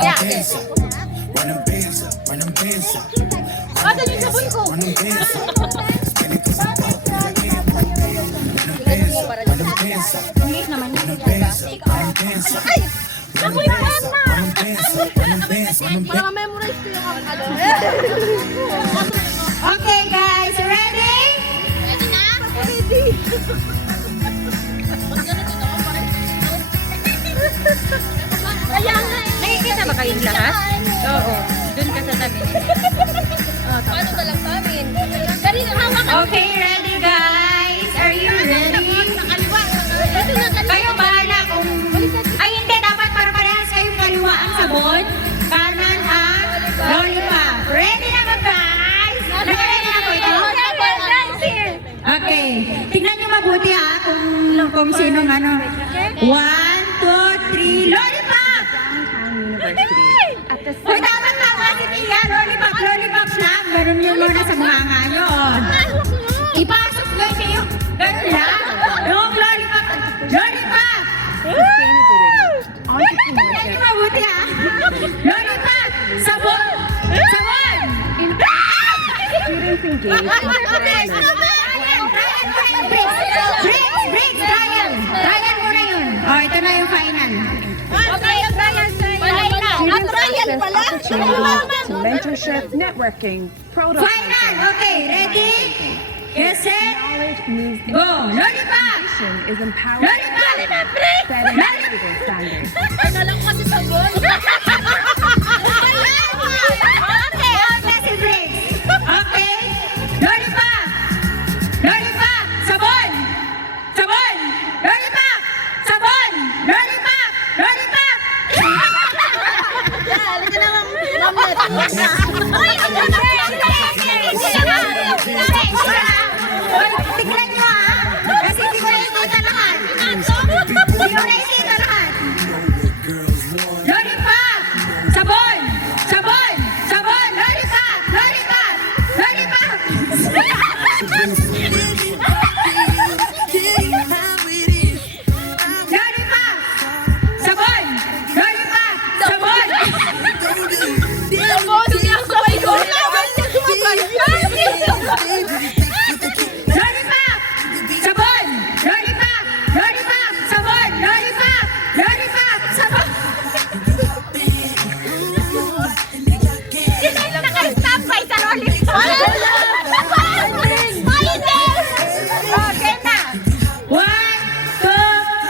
Iya. Ada yung sabon ko. English naman yun. Ay! Ako yung para ma-memorize ko yung ano. Okay guys, ready? Ready na? Ready. Kaya nga eh. Nakikita ba kayong lahat? Oo. Doon ka sa tabi. Paano na lang sa amin? Dali na hawak. Okay, ready guys? Are you ready? Sa kaliwa. Dito na kaliwa. Kayo bahala kung... Ay hindi, dapat para-parehas kayong kaliwa ang sabon. Kanan ang lollipop. Ready na ba guys? Ready na po ito? Okay. Tingnan nyo mabuti ha kung sino ano. 1, 2, 3, lollipop! Uy, dapat tama si Tia. Lollipop, lollipop lang. Ganun yung muna sa mga ngayon. Ipasok mo yung ganun lang. Yung lollipop. Lollipop! Tingnan nyo mabuti ha. Lollipop! Sabon! Sabon! Brian, muna yun. Oh, ito na yung final. Okay, Brian. At Brian pala. To mentorship, networking, protocol. Final! Okay, ready? Yes, set, Knowledge moves the go! Lollipop! nation is empowered, Lollipop! setting global standards. Ay, nalang kasi sabon. Okay, okay, si Briggs. Okay, lollipop! Lollipop! Sabon! Sabon! Lollipop! Sabon! Lollipop! Lollipop! Halika na, ma'am. Ay, Tignan nyo ha! Kasi hindi ko nakikita lahat. Hindi ko nakikita lahat. Lollipop! Sabon! Sabon! Sabon! Lollipop! Lollipop! Lollipop! Lollipop! Sabon! Lollipop! Sabon! sabon, hindi ang sabay ko. Laban niya sumabay. Lollipop! Sabon! Lollipop! Lollipop! Sabon! Lollipop! Lollipop! Sabon! Hindi na naka-standby sa lollipop. Malinis! Okay na. 1, 2,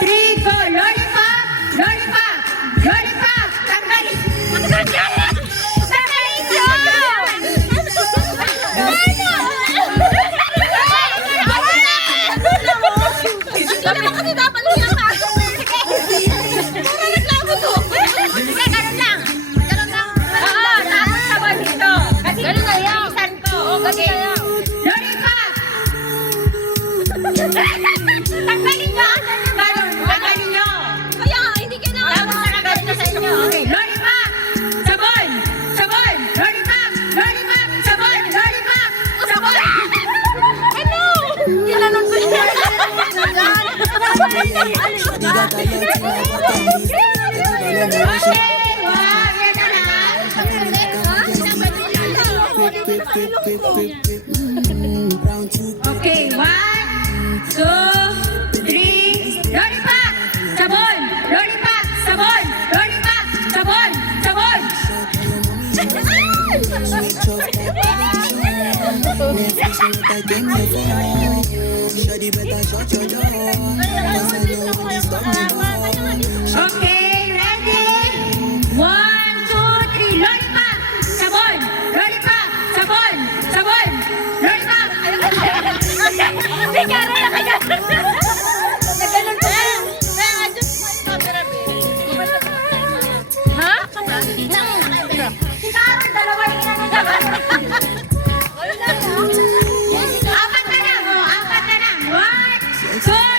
3, go! Lollipop! Lollipop! Lollipop! Tanggalin! Tanggalin nyo! Hindi naman kasi dapat niya pa. Puro reklamo to. Sige, ganun lang. Ganun lang. Oo, tapos sabon dito. Kasi ganun na yan. Isan ko. Okay. Lollipop! Tanggalin nyo! Ganun! Tanggalin nyo! Kaya nga, hindi kailangan. Tapos nakagat na sa inyo. Okay, lollipop! Sabon! Sabon! Lollipop! Lollipop! Sabon! Lollipop! Sabon! Ano? Kailangan ko siya. Okay! Wow! Yan na lang! Okay, 1, 2, 3, lollipop! Sabon! Lollipop! Sabon! Lollipop! Sabon! Sabon! Okay, ready? 1, 2, 3, lollipop! Sabon! Lollipop! Sabon! Sabon! Lollipop! Hindi ka rin nakaya. Naganon ko. Just camera me. Ha? Si Karen, dalawa yung inanagawa. Apat na lang, oh, apat na lang. 1, 2,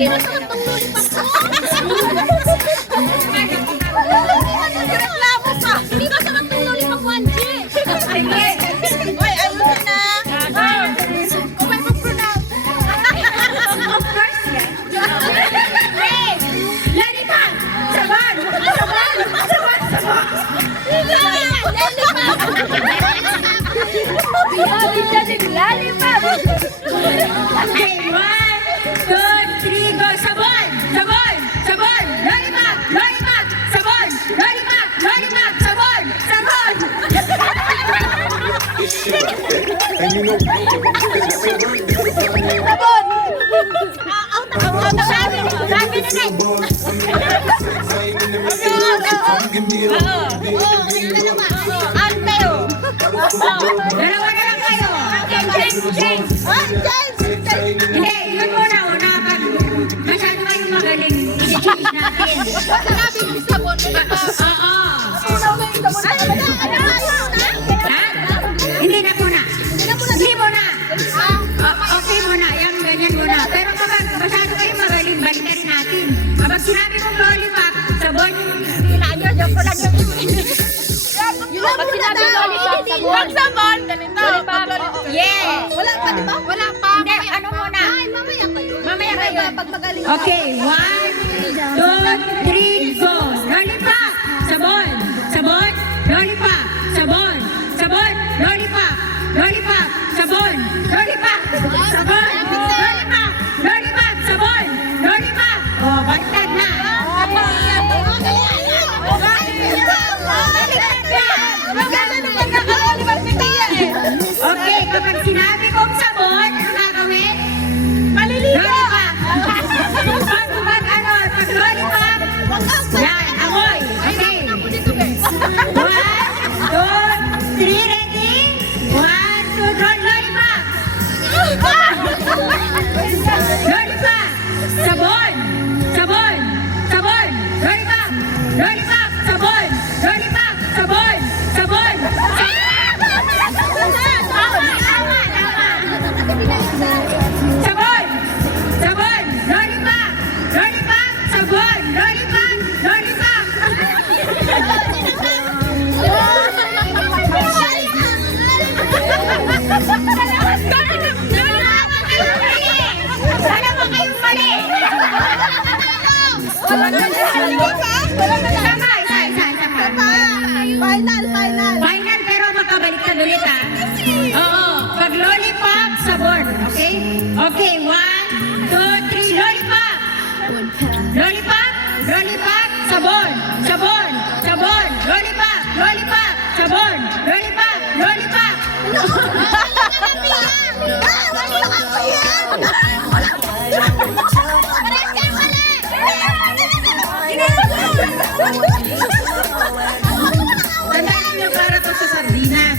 Sige, masarap tong lollipop ko. Reklamo pa. Hindi masarap tong lollipop, Wanji. Sige. Uy, ayun na. Kumay mag-pronounce. Of course yan. Hey! Lollipop! Sabon! Sabon! Sabon! Sabon! Lollipop! Okay, 1, 2, 3, go! Sabon! Sabon! Sabon! Lollipop! Lollipop! Sabon! Lollipop! Lollipop! Sabon! Sabon! And you know, Sabon! Out na sabi na Anteo! Dalawa na lang kayo! Change! Hindi, yun muna. Una, pag masyado kayong magaling, i-change natin. Sabi mo sabon, Oo. Ha? Hindi na muna. Hindi muna. Okay muna. Yung ganyan muna. Pero kapag masyado kayong magaling, balikan natin. Kapag sinabi mong lollipop, sabon, Sabon! Ganito. yes. Wala pa, di ba? Wala pa. Hindi, ano muna? Ay, mamaya kayo. Mamaya kayo. Pag magaling Okay, 1, 2, 3, go! Lollipop! Sabon! Sabon! Lollipop! Sabon! Sabon! Lollipop! Lollipop! Sabon! Lollipop! Sabon! Lollipop! Lollipop! Sabon! Lollipop! Oh, baliktad na! Okay, kapag sinabi kong sabon, ano gagawin? Lollipop! Pag ano, pag lollipop, yan, amoy. Okay. 1, 2, 3, ready? 1, 2, draw, lollipop. Lollipop. Sabon. Sabon. Sabon. Lollipop. Lollipop. Sabon. Lollipop. Sabon. Sabon. Sabon! Sabon! Lollipop! Lollipop! Sabon! Lollipop! Lollipop! Alam mo kayong mali! Sama, isa. Final pero makabaliktad ulit ha. Oo. Pag lollipop, sabon. Okay? Okay, 1, 2, 3, lollipop! Lollipop! Lollipop! Sabon! Sabon! Sabon! Lollipop! Lollipop! Sabon! Lollipop! Lollipop! Tandaan niyo para to sa sardinas.